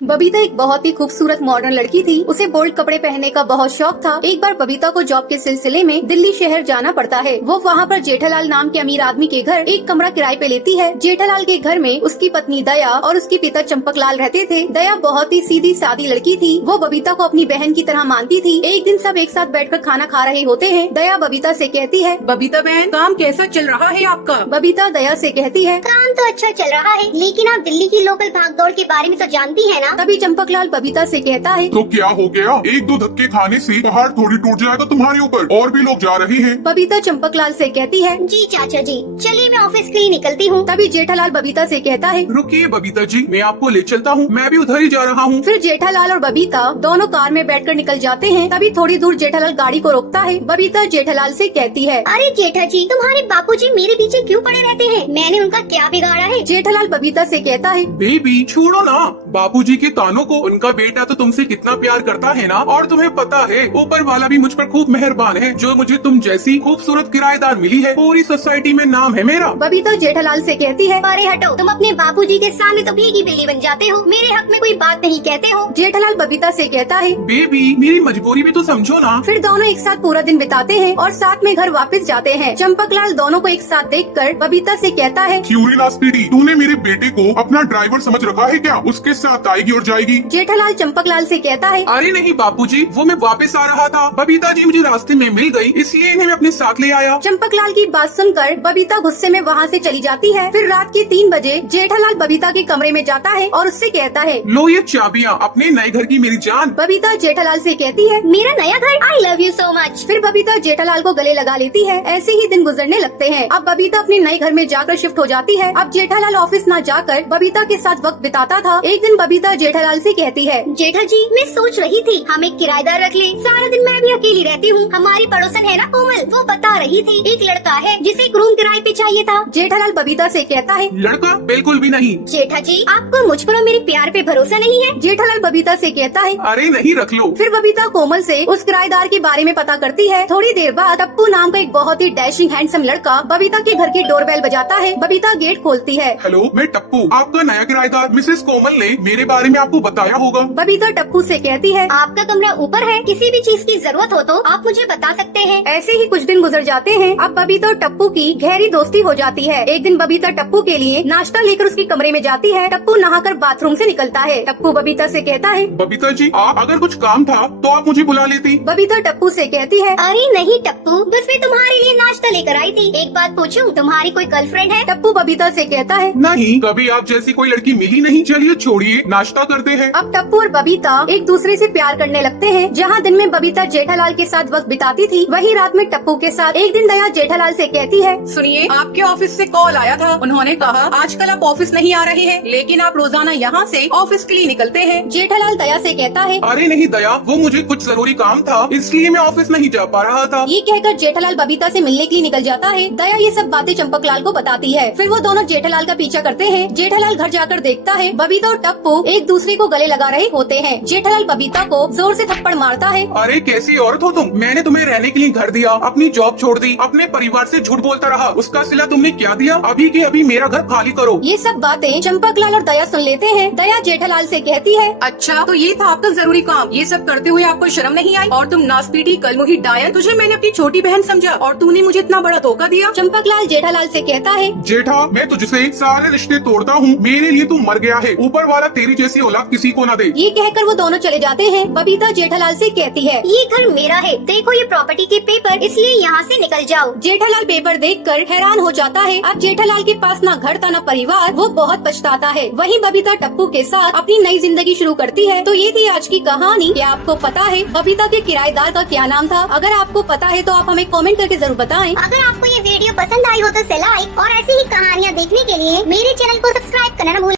बबीता एक बहुत ही खूबसूरत मॉडर्न लड़की थी। उसे बोल्ड कपड़े पहनने का बहुत शौक था। एक बार बबीता को जॉब के सिलसिले में दिल्ली शहर जाना पड़ता है। वो वहाँ पर जेठालाल नाम के अमीर आदमी के घर एक कमरा किराए पे लेती है। जेठालाल के घर में उसकी पत्नी दया और उसके पिता चंपकलाल रहते थे। दया बहुत ही सीधी सादी लड़की थी। वो बबीता को अपनी बहन की तरह मानती थी। एक दिन सब एक साथ बैठकर खाना खा रहे होते हैं। दया बबीता से कहती है, बबीता बहन, काम कैसा चल रहा है आपका? बबीता दया से कहती है, काम तो अच्छा चल रहा है, लेकिन आप दिल्ली की लोकल भागदौड़ के बारे में तो जानती है ना। तभी चंपकलाल बबीता से कहता है, तो क्या हो गया? एक दो धक्के खाने से पहाड़ थोड़ी टूट जाएगा तुम्हारे ऊपर। और भी लोग जा रहे हैं। बबीता चंपकलाल से कहती है, जी चाचा जी, चलिए मैं ऑफिस के लिए निकलती हूँ। तभी जेठालाल बबीता से कहता है, रुकिए बबीता जी, मैं आपको ले चलता हूँ, मैं भी उधर ही जा रहा हूँ। फिर जेठालाल और बबीता दोनों कार में बैठकर निकल जाते हैं। तभी थोड़ी दूर जेठालाल गाड़ी को रोकता है। बबीता जेठालाल से कहती है, अरे जेठा जी, तुम्हारे बापूजी मेरे पीछे क्यों पड़े रहते हैं? मैंने उनका क्या बिगाड़ा है? जेठालाल बबीता से कहता है, बेबी छोड़ो ना बापूजी के तानों को। उनका बेटा तो तुमसे कितना प्यार करता है ना। और तुम्हें पता है ऊपर वाला भी मुझ पर खूब मेहरबान है, जो मुझे तुम जैसी खूबसूरत किराएदार मिली है। पूरी सोसाइटी में नाम है मेरा। बबीता जेठालाल से कहती है, अरे हटो, तुम अपने बापूजी के सामने तो भीगी बिल्ली बन जाते हो, मेरे हक में कोई बात नहीं कहते हो। जेठालाल बबीता से कहता है, बेबी मेरी मजबूरी भी तो समझो ना। फिर दोनों एक साथ पूरा दिन बिताते हैं और साथ में घर वापस जाते हैं। चंपकलाल दोनों को एक साथ देखकर बबीता से कहता है, क्यूरीलाल स्पीडी, तूने मेरे बेटे को अपना ड्राइवर समझ रखा है क्या? उसके साथ आएगी और जाएगी। जेठालाल चंपकलाल से कहता है, अरे नहीं बापूजी, वो मैं वापस आ रहा था। बबीता जी मुझे रास्ते में मिल गई, इसलिए इन्हें मैं अपने साथ ले आया। चंपकलाल की बात सुनकर बबीता गुस्से में वहाँ से चली जाती है। फिर रात के 3 बजे जेठालाल बबीता के कमरे में जाता है और उससे कहता है, लो ये चाबियाँ अपने नए घर की मेरी जान। बबीता जेठालाल से कहती है, मेरा नया घर, I love you so much. फिर बबीता जेठालाल को गले लगा लेती है। ऐसे ही दिन गुजरने लगते हैं। अब बबीता अपने नए घर में जाकर शिफ्ट हो जाती है। अब जेठालाल ऑफिस न जाकर बबीता के साथ वक्त बिताता था। एक दिन बबीता जेठालाल से कहती है, जेठा जी, मैं सोच रही थी हम एक किराएदार रख लें। सारा दिन मैं भी अकेली रहती हूँ। हमारी पड़ोसन है ना कोमल, वो बता रही थी एक लड़का है जिसे एक रूम किराए पे चाहिए था। जेठालाल बबीता से कहता है, लड़का? बिल्कुल भी नहीं। जेठा जी, आपको मुझ पर और मेरे प्यार पे भरोसा नहीं है? जेठालाल बबीता से कहता है, अरे नहीं, रख लो। फिर बबीता कोमल से उस किराएदार के बारे में पता करती है। थोड़ी देर बाद टप्पू नाम का एक बहुत ही डैशिंग हैंडसम लड़का बबीता के घर की डोरबेल बजाता है। बबीता गेट खोलती है। हेलो, मैं टप्पू, आपका नया किराएदार। मिसेस कोमल ने मेरे बारे में आपको बताया होगा। बबीता टप्पू से कहती है, आपका कमरा ऊपर है, किसी भी चीज की जरूरत हो तो आप मुझे बता सकते हैं। ऐसे ही कुछ दिन गुजर जाते हैं। अब बबीता और टप्पू की गहरी दोस्ती हो जाती है। एक दिन बबीता टप्पू के लिए नाश्ता लेकर उसके कमरे में जाती है। टप्पू नहाकर बाथरूम से निकलता है। टप्पू बबीता से कहता है, बबीता जी, आप अगर कुछ काम था तो आप मुझे बुला लेती। बबीता टप्पू से कहती है, अरे नहीं टप्पू, बस मैं तुम्हारे लिए नाश्ता लेकर आई थी। एक बात पूछूं, तुम्हारी कोई गर्लफ्रेंड है? टप्पू बबीता से कहता है, नहीं, कभी आप जैसी कोई लड़की मिली नहीं। चलिए छोड़िए, नाश्ता करते हैं। अब टप्पू और बबीता एक दूसरे से प्यार करने लगते हैं। जहाँ दिन में बबीता जेठालाल के साथ वक्त बिताती थी, वही रात में टप्पू के साथ। एक दिन दया जेठालाल से कहती है, सुनिए, आपके ऑफिस से कॉल आया था। उन्होंने कहा आजकल आप ऑफिस नहीं आ रहे हैं, लेकिन आप रोजाना यहाँ से ऑफिस के लिए निकलते हैं। जेठालाल दया से कहता है, अरे नहीं दया, वो मुझे कुछ जरूरी काम था, इसलिए मैं ऑफिस नहीं जा पा रहा था। ये कहकर जेठालाल बबीता से मिलने के लिए निकल जाता है। दया ये सब बातें चंपकलाल को बताती है। फिर वो दोनों जेठालाल का पीछा करते हैं। जेठालाल घर जाकर देखता है बबीता और टप्पू एक दूसरे को गले लगा रहे होते हैं। जेठालाल बबीता को जोर से थप्पड़ मारता है। अरे कैसी औरत हो तुम? मैंने तुम्हें रहने के लिए घर दिया, अपनी जॉब छोड़ दी, अपने परिवार से झूठ बोलता रहा, उसका सिला तुमने क्या दिया? अभी के अभी मेरा घर खाली करो। ये सब बातें चंपकलाल और दया सुन लेते हैं। दया जेठालाल से कहती है, अच्छा, तो ये था आपका जरूरी काम। ये सब करते हुए आपको शर्म नहीं आई? और तुम नासपीटी कलमुही डायन, तुझे मैंने अपनी छोटी बहन समझा और तूने मुझे इतना बड़ा धोखा दिया। चंपकलाल जेठालाल से कहता है, जेठा, मैं तुझसे सारे रिश्ते तोड़ता हूँ। मेरे लिए तू मर गया है। ऊपर वाला तेरी जैसी औलाद किसी को न दे। ये कहकर वो दोनों चले जाते हैं। बबीता जेठालाल से कहती है, ये घर मेरा है, देखो ये प्रॉपर्टी के पेपर, इसलिए यहाँ से निकल जाओ। जेठालाल पेपर देखकर हैरान हो जाता है। अब जेठालाल के पास ना घर था ना परिवार। वो बहुत पछताता है। वहीं बबीता टप्पू के साथ अपनी नई जिंदगी शुरू करती है। तो ये थी आज की कहानी। क्या आपको पता है बबीता के किराएदार का क्या नाम था? अगर आपको पता है तो आप हमें कमेंट करके जरूर बताएं। अगर आपको ये वीडियो पसंद आई हो तो लाइक और ऐसी ही कहानियाँ देखने के लिए मेरे चैनल को सब्सक्राइब करना न भूलें।